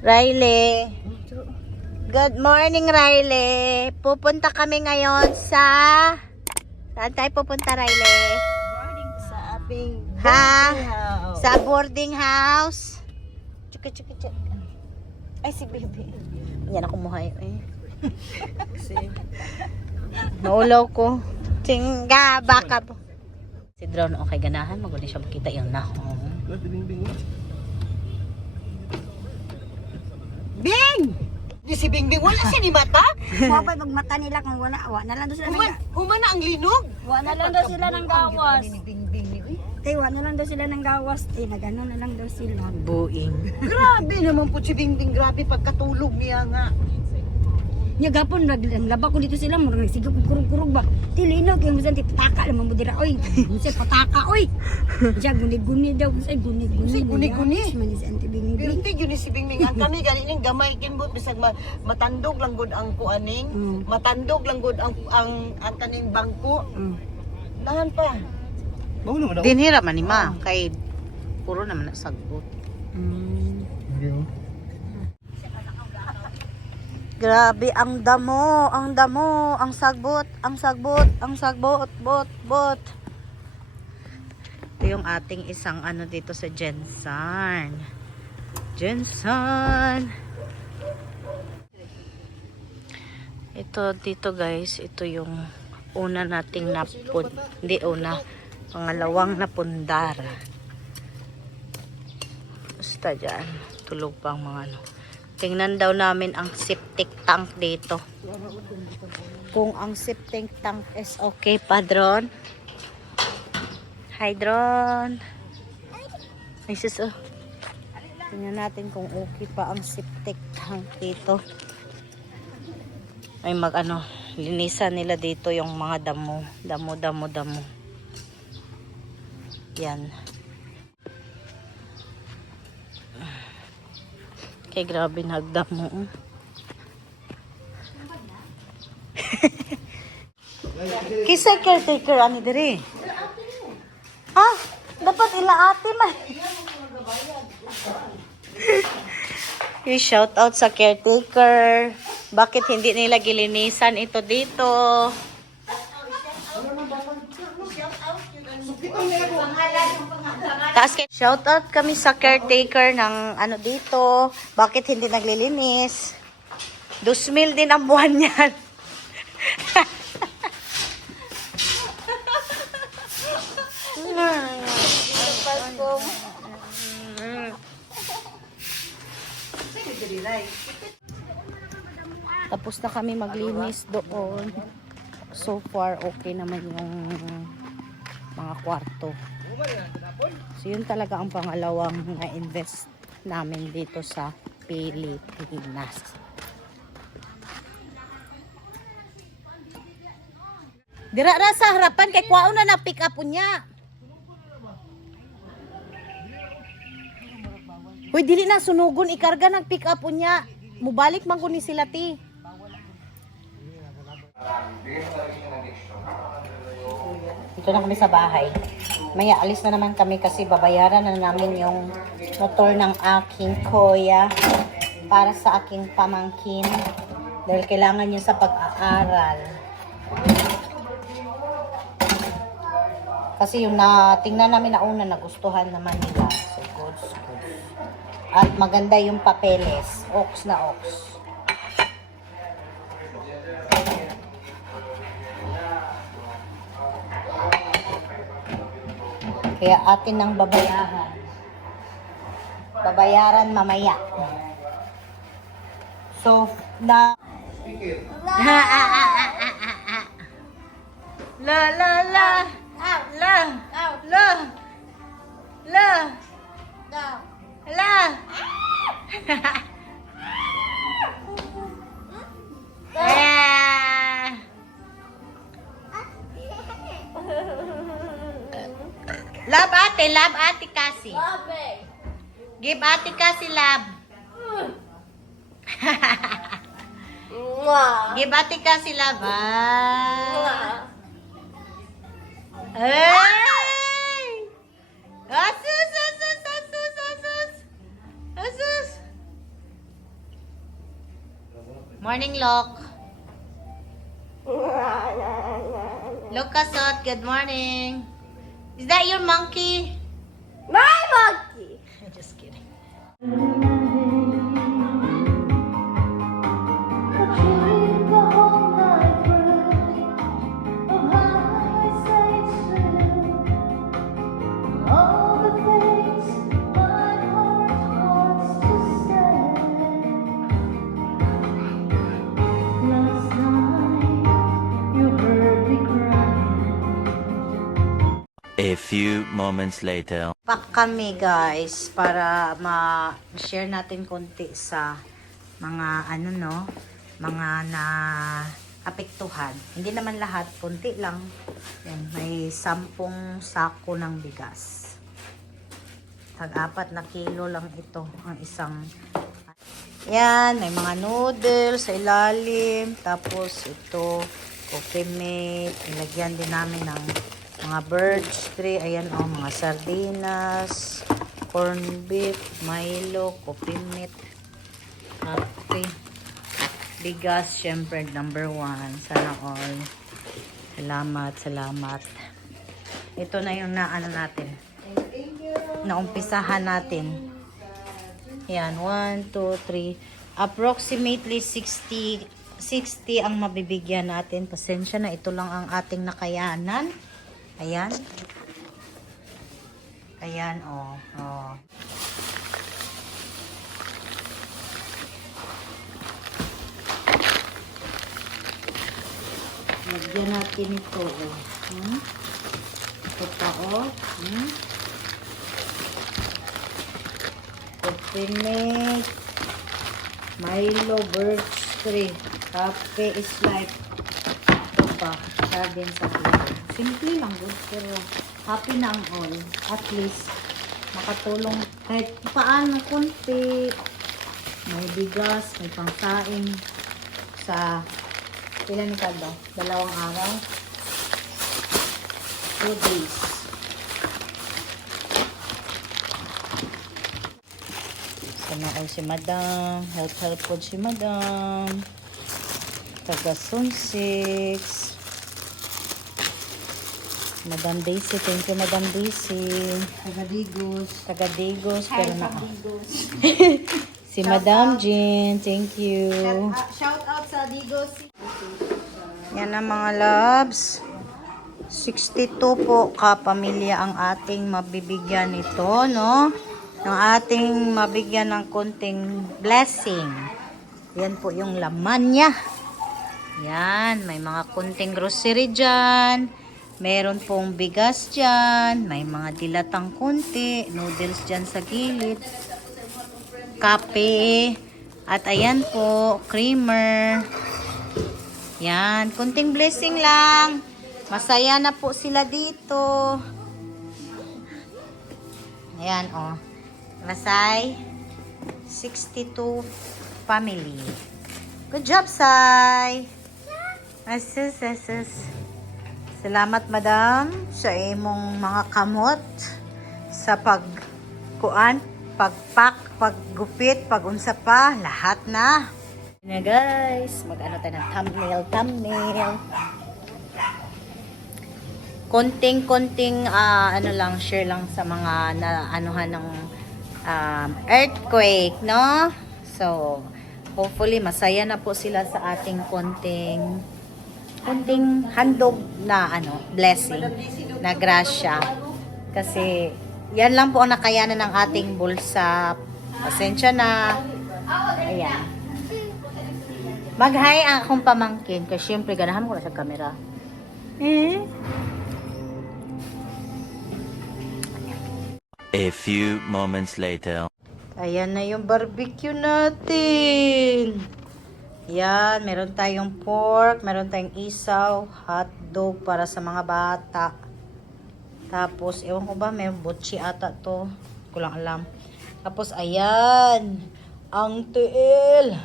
Riley. Good morning, Riley. Pupunta kami ngayon sa... Saan tayo pupunta, Riley? Sa aming Ha? boarding house. Sa boarding house. Chuka. Ay, si Bebe. Yan ako muhay. Maulaw ko. Tsinga, baka po. Si Drone, okay, ganahan. Magunin siya makita yung nahong. Bing! Di si Bing Bing, wala siya ni mata? Mabay magmata nila kung wala na lang daw sila Humana ang linog. wala na lang daw sila ng gawas. Ni Bing Bing ni uy. Wala na lang daw sila ng gawas. Nagano na lang daw sila. Buing. Grabe naman po si Bing Bing, grabe pagkatulog niya nga. Nya gapon naglaba ko dito sila murag nagsigap kurug-kurug ba. Tilino kay musan ti pataka naman mo dira oy. Musa pataka oy. Diya gunid-gunid daw say gunid-gunid. Guni-guni. Man is anti Pero bing. hindi yun ni si Bing Bing. Ang kami ganining gamay kinbot bisag matandog lang gud ang kuaning. Matandog lang gud ang kaning bangko. Lahan pa. Dinhira man ni ma. Kay puro naman na sagot. Grabe ang damo, ang sagbot, bot. Ito yung ating isang ano dito sa Jensan. Ito dito guys, ito yung una nating pangalawang napundar. Basta dyan, tulog pang mga ano. Tingnan daw namin ang septic tank dito. Kung ang septic tank is okay pa, Drone. Hi, Drone. Ay, sus, oh. Tingnan natin kung okay pa ang septic tank dito. Ay, linisan nila dito yung mga damo. Damo. Yan. Kay grabe nagdamo. Kisay caretaker ani diri. Ha? Dapat ilaati man. Shout out sa caretaker. Bakit hindi nila gilinisan ito dito? Shout out kami sa caretaker ng ano dito. Bakit hindi naglilinis? 2,000 din ang buwan niyan. Tapos na kami maglinis doon. So far okay naman yung mga kwarto. So yun talaga ang pangalawang na-invest namin dito sa Pilipinas. Dira ra sa harapan kay kwaon na pick up niya. Hoy dili na sunugon ikarga ng pick up niya. Mubalik man kun ni sila ti. Dito na kami sa bahay. Maya alis na naman kami kasi babayaran na namin yung motor ng aking kuya para sa aking pamangkin dahil kailangan niya sa pag-aaral. Kasi yung tingnan namin na una nagustuhan naman nila. So goods. At maganda yung papeles. Ox na ox. Kaya atin nang babayaran. Babayaran mamaya. So, La. Love ate kasi. Give ate kasi love. Give ate kasi love. Hey! Asus! Morning, Lok. Lucasot, good morning. Is that your monkey? My monkey! Just kidding. A few moments later. Pack kami guys para ma-share natin konti sa mga ano no, mga na apektuhan. Hindi naman lahat, konti lang. Yan, may 10 sako ng bigas. Tag-4 na kilo lang ito ang isang. Yan, may mga noodles sa ilalim. Tapos ito, coffee mate. Ilagyan din namin ng mga birds tree. Ayan o, mga sardinas, corn beef, Milo, coffee mate, kape, bigas, syempre number 1. Sana all. Salamat, salamat. Ito na yung naano natin. Naumpisahan natin. Yan, 1, 2, 3. Approximately 60 ang mabibigyan natin. Pasensya na, ito lang ang ating nakayanan. Ayan. Ayan, oh. Oh. Lagyan natin ito, oh. Ito pa, oh. Coffee mate, Milo, birch tree, kape is life. Ito pa, sardin sa kilo. Simple lang, good, pero happy na ang all. At least, makatulong kahit paano kunti. May bigas, may pangsaing sa ilan ka ba? 2 araw? 2 days. Sana all si Madam. Help po si Madam. Taga Sunsix. Madam Daisy. Thank you, Madam Daisy. Taga-Digos. Pero na. Si Madam Jean. Thank you. Shout out sa Digos. Yan ang mga loves. 62 po kapamilya ang ating mabibigyan nito, no? Ang ating mabigyan ng konting blessing. Yan po yung laman niya. Yan, may mga konting grocery dyan. Meron pong bigas dyan. May mga dilatang konti. Noodles dyan sa gilid. Kape. At ayan po, creamer. Yan, konting blessing lang. Masaya na po sila dito. Ayan, oh. Masay. 62 family. Good job, Sai. Asus. Salamat, Madam, sa imong mga kamot sa pagkuan, pagpak, paggupit, pagunsa pa, lahat na. Na guys, mag-ano tayo ng thumbnail. Konting ano lang, share lang sa mga naanuhan ng earthquake, no? So, hopefully masaya na po sila sa ating konting handog na blessing, na grasya. Kasi yan lang po ang nakayanan ng ating bulsa. Pasensya na. Ayan. Mag-hi ang akong pamangkin kasi syempre ganahan ko na sa camera. A few moments later. Ayan na yung barbecue natin. Yan, meron tayong pork, meron tayong isaw, hotdog para sa mga bata. Tapos, ewan ko ba, may butchi ata to. Kulang alam. Tapos, ayan, ang tiil.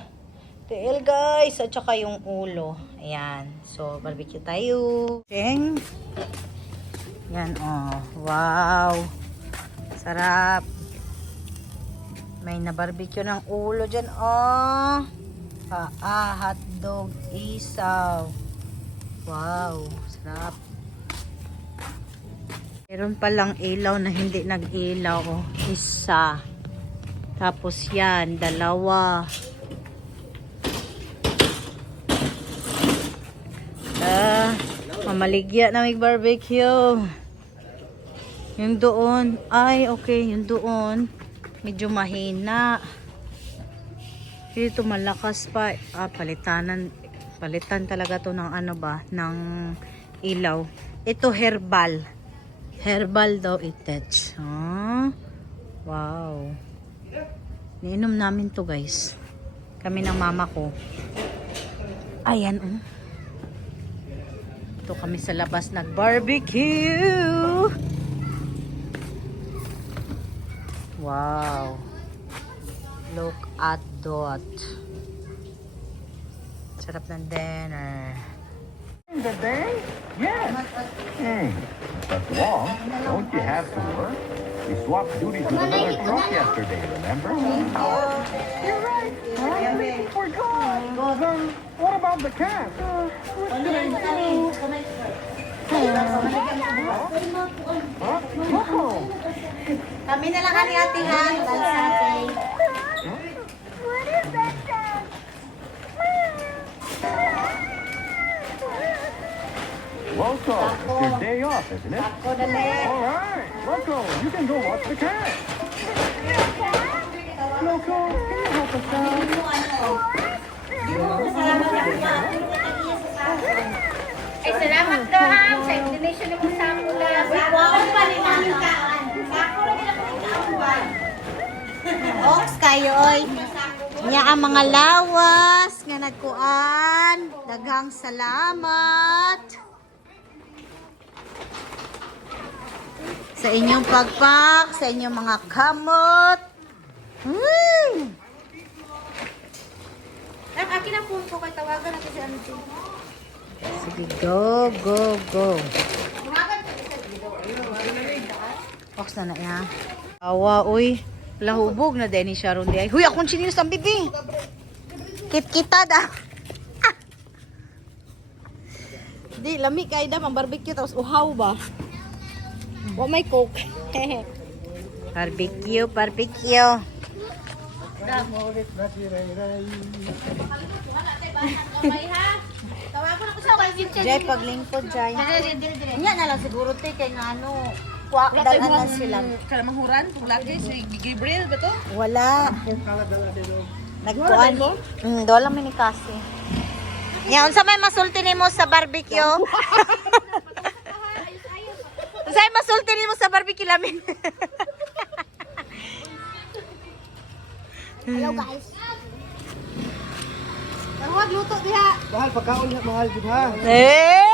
Tiil guys, at saka yung ulo. Ayan, so barbecue tayo. Cheng. Yan, oh, wow. Sarap. May na barbecue ng ulo dyan, oh. hotdog, isaw. Wow, sarap. Meron palang ilaw na hindi nag-ilaw. Oh. Isa. Tapos yan, dalawa. Mamaligya na may barbecue. Yung doon, ay okay, yung doon medyo mahina. Dito malakas pa. Palitan talaga to ng ano ba, ng ilaw. Ito herbal. Herbal daw itech. Huh? Wow. Niinom namin to guys. Kami ng mama ko. Ayan oh. Ito kami sa labas nag-barbecue. Wow. Look at that. Sarap ng dinner. The day? Yes. But long, don't you have to work? We swapped duties with another truck yesterday, remember? You're right. I forgot. What about the cat? What should I do? Huh? Loco. Kami na lang kani ate ha. What is that sound? Loco, it's your day off, isn't it? All right. Loco, you can go watch the cat. Loco, can you help us out? Ay, salamat doon sa explanation ng mga sako lang. Wawag pa ni namin kaan. Sako na nila kung ikawan. Ox kayo oy. Nya ang mga lawas nga nagkuan. Daghang salamat. Sa inyong pagpak, sa inyong mga kamot. Akin ang phone ko kay tawagan natin si ano to. Sige, go, go, go. Ox na na ya. Awa, uy. Lahubog na din ni Sharon di ay. Huy, akong chinilis ang bibi. Kit-kita da. Di, lami kay da, barbecue tapos uhaw ba? Wa may coke. Barbecue, barbecue. Jay, paglingkod, Jay. Nya na lang siguro, te, kay nga ano, dalan na sila. Kalamanghuran, kung lagi si Gabriel ba to? Wala. Nagkuhan. Dola mi ni kasi. Nya, unsa may masulti nimo sa barbecue? Unsa may masulti nimo sa barbecue lamin? Hello guys. Huwag luto diha. Mahal pagkaon nga mahal gid ha. Eh!